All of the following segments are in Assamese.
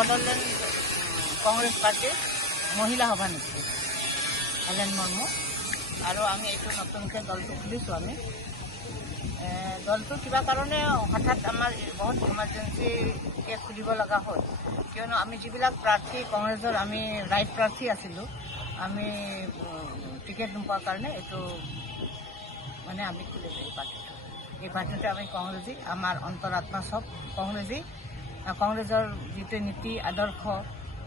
বড়োলেণ্ড কংগ্ৰেছ পাৰ্টীৰ মহিলা সভানেত্ৰী হেলেন মুৰ্মু আৰু আমি এইটো নতুনকৈ দলটো খুলিছোঁ। আমি দলটো কিবা কাৰণে হঠাৎ আমাৰ বহুত ইমাৰ্জেঞ্চিকৈ খুলিব লগা হ'ল, কিয়নো আমি যিবিলাক প্ৰাৰ্থী কংগ্ৰেছৰ আমি ৰাইট প্ৰাৰ্থী আছিলোঁ, আমি টিকেট নোপোৱাৰ কাৰণে এইটো মানে আমি খুলিছোঁ এই পাৰ্টিটো আমি কংগ্ৰেছী, আমাৰ অন্তৰাত্মা চব কংগ্ৰেছী। কংগ্ৰেছৰ যিটো নীতি আদৰ্শ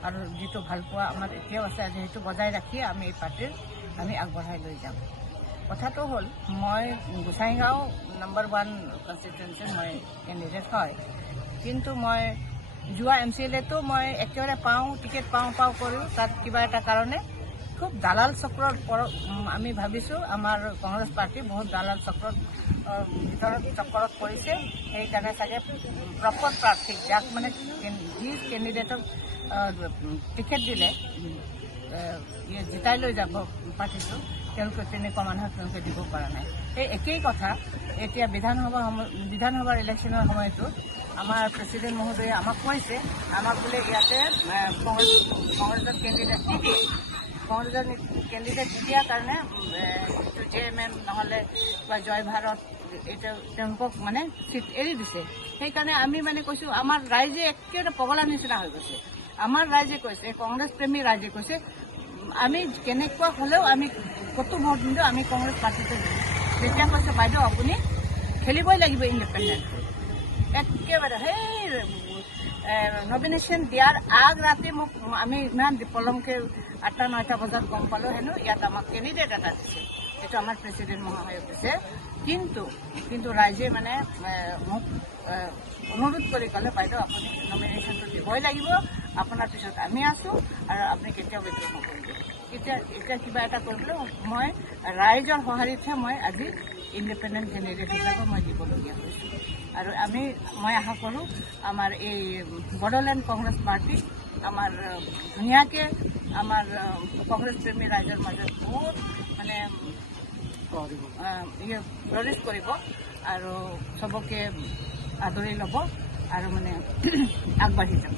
আৰু যিটো ভালপোৱা আমাৰ এতিয়াও আছে, আজি সেইটো বজাই ৰাখি আমি এই পাৰ্টিৰ আমি আগবঢ়াই লৈ যাম। কথাটো হ'ল, মই গোসাইগাঁও নম্বৰ 1 কনষ্টিটুৱেঞ্চিৰ মই কেণ্ডিডেট হয়, কিন্তু মই যোৱা MCLAটো মই একেবাৰে টিকেট পাওঁ কৰোঁ। তাত কিবা এটা কাৰণে খুব দালাল চক্ৰৰ আমি ভাবিছোঁ আমাৰ কংগ্ৰেছ পাৰ্টি বহুত দালাল চক্ৰত চক্কৰত পৰিছে। সেইকাৰণে চাগে প্ৰপৰ প্ৰাৰ্থীক যাক মানে যি কেণ্ডিডেটক টিকেট দিলে জিতাই লৈ যাব পাৰ্টিটো, তেওঁলোকে তেনেকুৱা মানুহক তেওঁলোকে দিব পৰা নাই। এই একেই কথা এতিয়া বিধানসভাৰ ইলেকশ্যনৰ সময়তো আমাৰ প্ৰেচিডেণ্ট মহোদয়ে আমাক কৈছে, আমাক বোলে ইয়াতে কংগ্ৰেছৰ কেণ্ডিডেট নিদিয়ে। কংগ্ৰেছৰ কেণ্ডিডেট নিদিয়াৰ কাৰণে এইটো JMM নহ'লে বা জয় ভাৰত এইটো তেওঁলোকক মানে চিট এৰি দিছে। সেইকাৰণে আমি মানে কৈছোঁ, আমাৰ ৰাইজে একেবাৰে পগলা নিচিনা হৈ গৈছে। আমাৰ ৰাইজে কৈছে, কংগ্ৰেছ প্ৰেমী ৰাইজে কৈছে, আমি কেনেকুৱা হ'লেও আমি ক'তো ভোট নিদিওঁ, আমি কংগ্ৰেছ পাৰ্টিতে দিওঁ। তেতিয়া কৈছে, বাইদেউ আপুনি খেলিবই লাগিব ইণ্ডিপেণ্ডেণ্ট। একেবাৰে সেই নমিনেশ্যন দিয়াৰ আগ ৰাতি আমি ইমান পলমকৈ 8টা-9টা বজাত গম পালোঁ হেনো ইয়াত আমাক কেণ্ডিডেট এটা দিছে। সেইটো আমাৰ প্ৰেচিডেণ্ট মহাশয়ে কৈছে। কিন্তু ৰাইজে মানে মোক অনুৰোধ কৰি ক'লে, বাইদেউ আপুনি নমিনেশ্যনটো দিবই লাগিব, আপোনাৰ পিছত আমি আছোঁ আৰু আপুনি কেতিয়াও বেছি নকৰিব। এতিয়া কিবা এটা কৰিবলৈ মই ৰাইজৰ সঁহাৰিতহে মই আজি ইণ্ডিপেণ্ডেণ্ট কেণ্ডিডেট হিচাপে মই দিবলগীয়া হৈছোঁ। আৰু মই আশা কৰোঁ আমাৰ এই বড়োলেণ্ড কংগ্ৰেছ পাৰ্টি আমাৰ ধুনীয়াকৈ আমাৰ কংগ্ৰেছ প্ৰেমী ৰাইজৰ মাজত বহুত মানে ফ্লৰিছ কৰিব আৰু চবকে আদৰি ল'ব আৰু মানে আগবাঢ়ি যাব।